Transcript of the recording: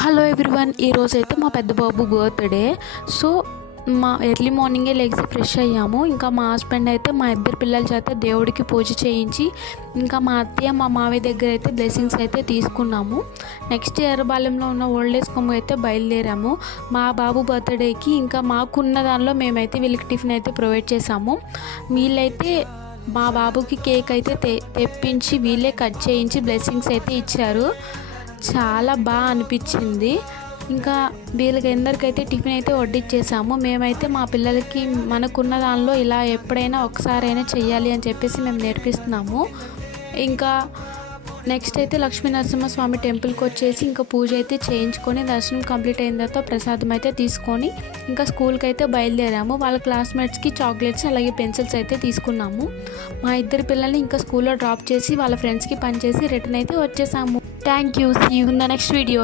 Hello everyone, ఈరోజైతే మా పెద్ద బాబు బర్త్డే. సో మా ఎర్లీ మార్నింగే లెగ్స్ ఫ్రెష్ అయ్యాము. ఇంకా మా హస్బెండ్ అయితే మా ఇద్దరు పిల్లల చేత దేవుడికి పూజ చేయించి, ఇంకా మా అత్తయ్య మా మావయ్య దగ్గర అయితే బ్లెస్సింగ్స్ అయితే తీసుకున్నాము. నెక్స్ట్ ఎర్రబాలెంలో ఉన్న ఓల్డ్ ఏజ్ హోమ్ అయితే బయలుదేరాము మా బాబు బర్త్డేకి. ఇంకా మాకున్న దానిలో మేమైతే వీళ్ళకి టిఫిన్ అయితే ప్రొవైడ్ చేసాము. వీళ్ళైతే మా బాబుకి కేక్ అయితే తెప్పించి వీళ్ళే కట్ చేయించి బ్లెస్సింగ్స్ అయితే ఇచ్చారు. చాలా బాగా అనిపించింది. ఇంకా వీళ్ళకి అందరికైతే టిఫిన్ అయితే వడ్డిచ్చేసాము. మేమైతే మా పిల్లలకి మనకున్న దానిలో ఇలా ఎప్పుడైనా ఒకసారైనా చెయ్యాలి అని చెప్పేసి మేము నేర్పిస్తున్నాము. ఇంకా నెక్స్ట్ అయితే లక్ష్మీ నరసింహస్వామి టెంపుల్కి వచ్చేసి ఇంకా పూజ అయితే చేయించుకొని దర్శనం కంప్లీట్ అయిన తర్వాత ప్రసాదం అయితే తీసుకొని ఇంకా స్కూల్కి అయితే బయలుదేరాము. వాళ్ళ క్లాస్మేట్స్కి చాక్లెట్స్ అలాగే పెన్సిల్స్ అయితే తీసుకున్నాము. మా ఇద్దరు పిల్లల్ని ఇంకా స్కూల్లో డ్రాప్ చేసి వాళ్ళ ఫ్రెండ్స్కి పనిచేసి రిటర్న్ అయితే వచ్చేసాము. Thank you. See you in the next video.